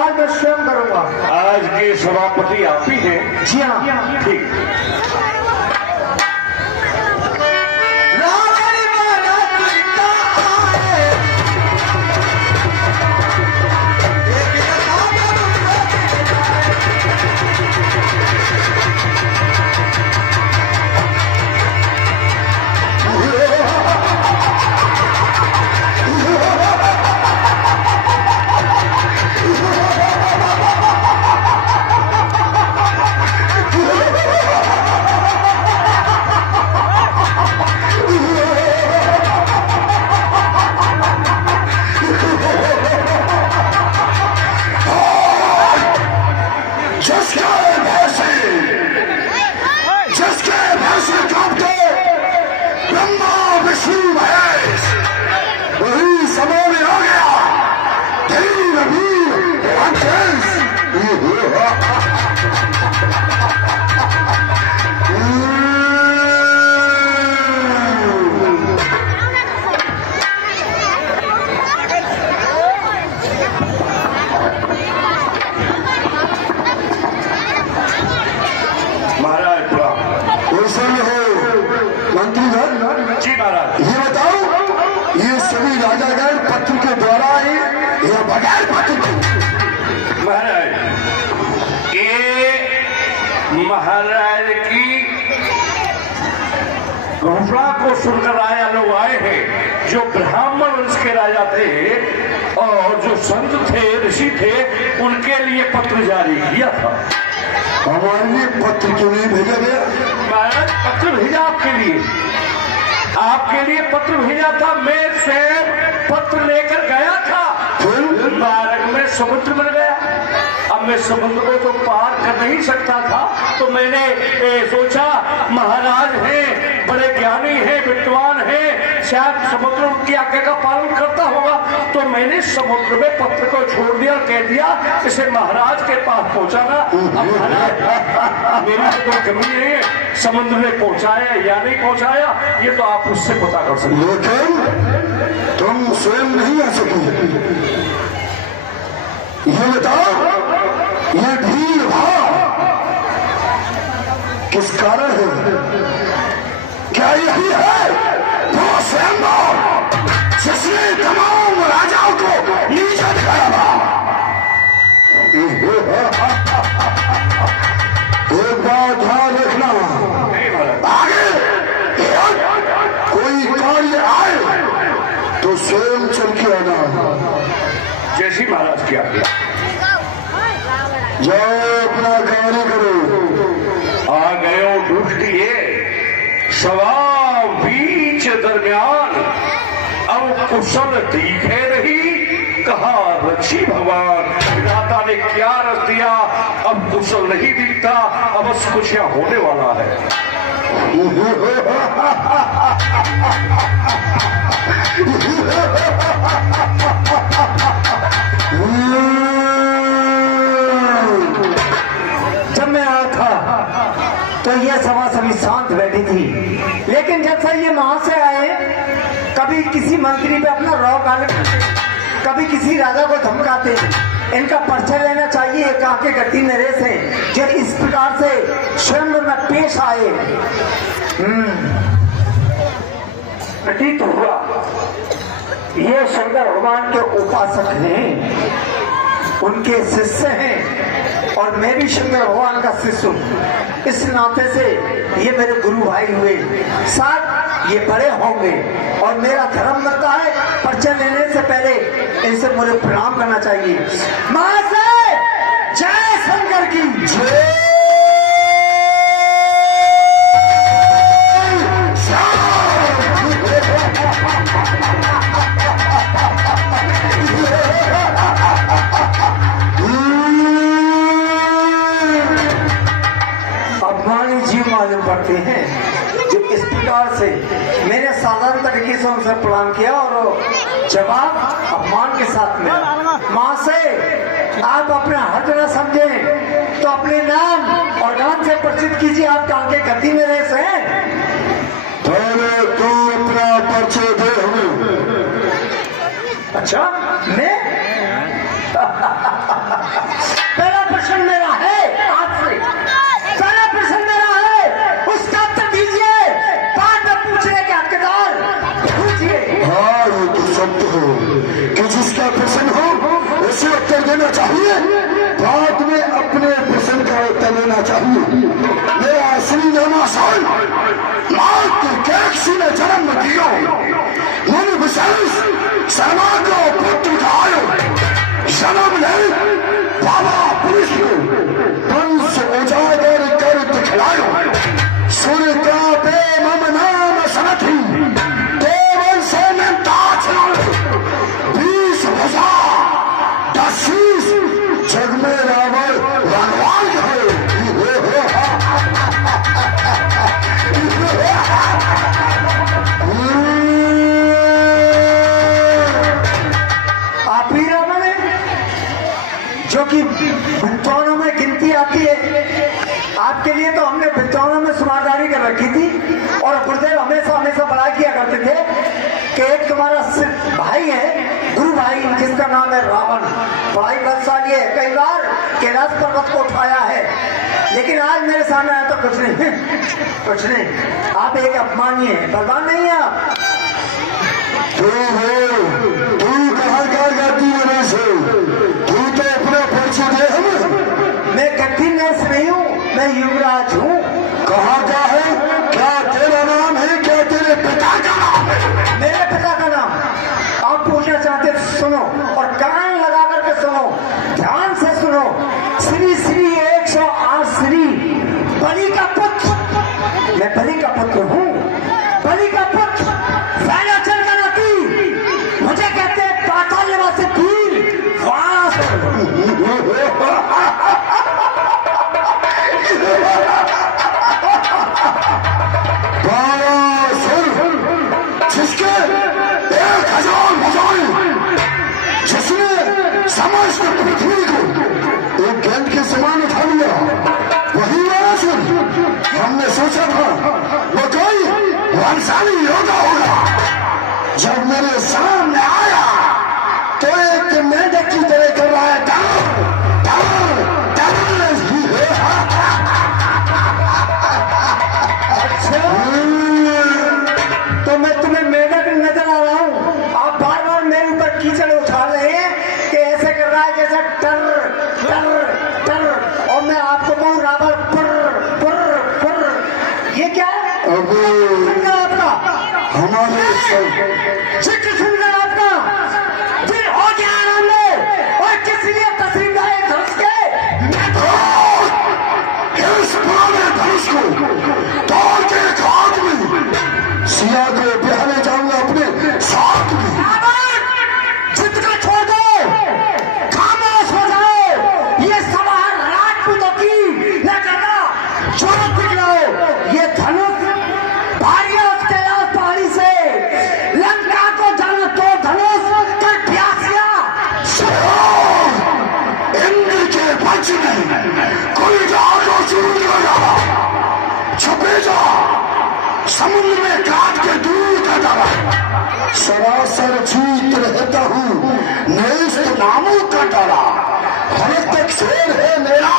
सवाल मैं स्वयं करूंगा। आज के सभापति आप ही हैं? जी हाँ। ठीक। जी महाराज, ये बताओ, ये सभी राजागण पत्र के द्वारा आए या बगैर पत्र के? महाराज, ये महाराज की घोषणा को सुनकर आया लोग आए हैं जो ब्राह्मण वंश के राजा थे और जो संत थे, ऋषि थे, उनके लिए पत्र जारी किया था। हमारे लिए पत्र क्यों नहीं भेजा गया? महाराज, पत्र भेजा आपके लिए, आपके लिए पत्र भेजा था। मैं स्वयं पत्र लेकर गया था, फिर मार्ग में समुद्र बन गया। अब मैं समुद्र को तो पार कर नहीं सकता था, तो मैंने सोचा महाराज हैं, बड़े ज्ञानी हैं, विद्वान हैं, शायद समुद्र उनकी आज्ञा का पालन करता होगा, तो मैंने समुद्र में पत्र को छोड़ दिया और कह दिया इसे महाराज के पास पहुंचाना। अब महाराज मेरी तो कोई कमी नहीं है, समुद्र में पहुंचाया या नहीं पहुंचाया ये तो आप उससे पता कर सकते। लेकिन तुम स्वयं नहीं आ सके। ये बताओ, ये भीड़ भाड़ किस कारण है? क्या यही है वो स्वयं जिसने तमाम राजाओं को नीचा दिखाया था? एक बात ध्यान रखना, आगे कोई कार्य आए तो स्वयं चल के आना। जैसी महाराज की आज्ञा। जाओ अपना कार्य करो। आ गयो दुष्टिए सवा बीच दरमियान, अब कुशल दिखे रही, कहा रक्षी भगवान। विधाता ने क्या रच दिया, अब कुशल नहीं दिखता, अब कुछ यहाँ होने वाला है। जब मैं आया था तो यह सभा सभी शांत बैठी थी, लेकिन जब से ये वहां से आए, कभी किसी मंत्री पे अपना रौ गाने, कभी किसी राजा को धमकाते। इनका परिचय लेना चाहिए, कहाँ के गद्दी नरेश हैं जो इस प्रकार से स्वयं में पेश आए। प्रतीत हुआ ये शंकर भगवान के उपासक हैं, उनके शिष्य हैं और मैं भी शंकर भगवान का शिष्य हूँ। इस नाते से ये मेरे गुरु भाई हुए, साथ ये बड़े होंगे और मेरा धर्म बनता है परिचय लेने से पहले इनसे मुझे प्रणाम करना चाहिए। महाशय, जय शंकर की जय। मालूम पड़ते हैं जो इस प्रकार से मैंने साधारण तरीके से उनसे प्रणाम किया और जवाब अपमान के साथ में। मां से आप अपना हक न समझें तो अपने नाम और नाम से परिचित कीजिए। आप कहाँ के गद्दी में रहे हैं? पहले तू अपना परिचय दे हमें। अच्छा, मैं भक्त हो कि जिसका प्रश्न हो उसे उत्तर देना चाहिए, बाद में अपने प्रश्न का उत्तर देना चाहिए। मेरा श्री रामाशय मात्र कैक्सी ने जन्म दियो, मुनि विशेष शर्मा को पुत्र खायो, जन्म ले बाबा पुरुष को वंश उजागर कर दिखलायो, सुर का पे मम नाम सनथी देवन से में ताज 20 भुजा 10 शीश, जग में रावण रावण है। आप ही रावण है जो कि विद्वानों में गिनती आती है। आपके लिए तो हमने विद्वानों में सुमारदारी कर रखी थी और गुरुदेव हमेशा हमेशा बड़ा किया करते थे कि एक तुम्हारा भाई है गुरु भाई जिसका नाम है रावण, बड़ा ही बलशाली है, कई बार कैलाश पर्वत को उठाया है, लेकिन आज मेरे सामने आया तो कुछ नहीं कुछ नहीं। आप एक अपमानी है, बलवान नहीं है आप। तू कहाँ गाती मेरे से? तू तो अपना परिचय दे हमें। मैं कठिन नर्स नहीं हूँ, मैं युवराज हूँ। कहाँ का है? क्या तेरा नाम है? क्या तेरे पिता का नाम है? मेरे पिता का नाम आप पूछना चाहते सुनो और कान लगा करके सुनो, ध्यान से सुनो। श्री श्री 108 श्री बलि का पुत्र, मैं बलि का पुत्र हूँ, बलि का पुत्र सायाचल का नाती, मुझे कहते हैं पातालवासी पीर वास। जिसके 1000 भुजाएं, जिसने समस्त पृथ्वी को एक गेंद के समान उठा लिया, वही वारासुर। हमने सोचा था वो कोई बलशाली योद्धा होगा, जब मेरे सामने आया तो एक मेंढक की तरह कर रहा है डांस। तो मैं तुम्हें मेंढक नजर आ रहा हूँ? आप बार बार मेरे ऊपर कीचड़ उठा रहे हैं कि ऐसे कर रहा है जैसे टर टर टर, और मैं आपको कहूँ रावण पुर पुर पुर। ये क्या है आपका? हमारे चित्र सुन रहा आपका फिर हो गया आराम ले, और किस लिए तस्वीर लाए धनुष के? इस पुराने धनुष को तोड़ के खाक में सिया को बिहारे जाऊंगा अपने साथ में। जिद का छोड़ दो, खामोश हो जाओ। ये सभा राजपूतों की न करना छोड़ दिखलाओ। ये धनुष भारी कैलाश पहाड़ी से लंका को जाना तो धनुष कर प्यासिया। इंद्र के वंश में कोई जागो शुरू कर छुपे जा, समुद्र में काट के दूर कर डाला। सरासर जीत रहता हूँ, नेस्त नामों का डाला। हर तक शेर है मेरा,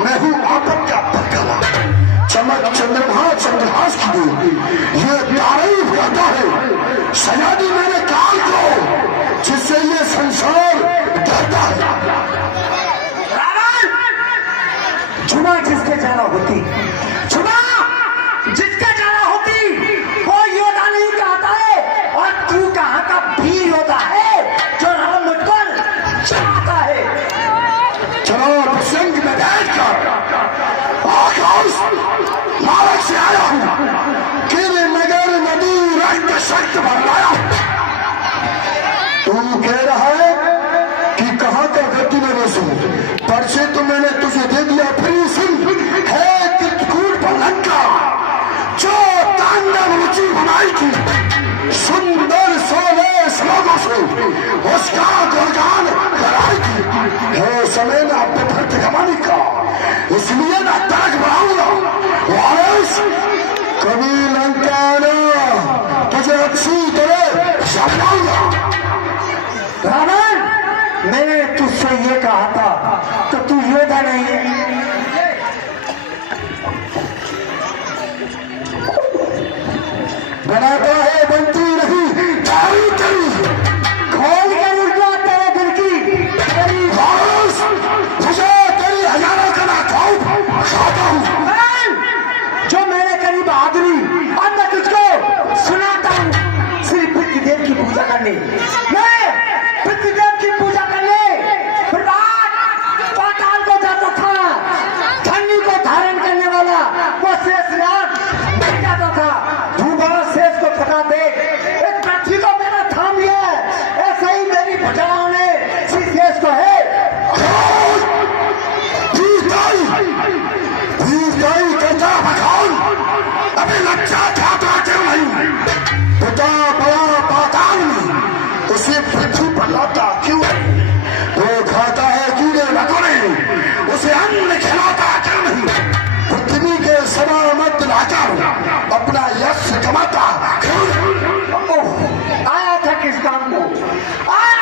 मैं हूँ आपत का पकड़ा। चमक चंद्रमा चंद्रहास की दो, ये तारीफ करता है सयादी मेरे काल को, जिससे ये संसार डरता है। जुमा जिसके जाना होती, जुमा जिसके जाना होती, वो योद्धा नहीं कहता है। और तू कहाँ का भी योद्धा है जो रावण मुझको चाहता है? चलो प्रसंग में बैठकर आकाश मार्ग से आया हूँ, किल नगर नदी रक्त शक्त भरलाया। तू कह रहा है कि कहाँ का गति में बसू, परसे तो मैंने तुझे दे दिया फिर सुन है चित्रकूट पर लंका, जो तांडव रुचि बनाई थी सुंदर 16 श्लोकों से उसका गुणगान कराई थी। है समय ना विभक्त गमन का, इसलिए ना तर्क बढ़ाऊंगा। वारस कभी लंका ना तुझे अच्छी तरह समझाऊंगा। रावण, मैंने तुझसे ये कहा था तो तू योद्धा नहीं है। बनाता है बनती नहीं, जारी करी आज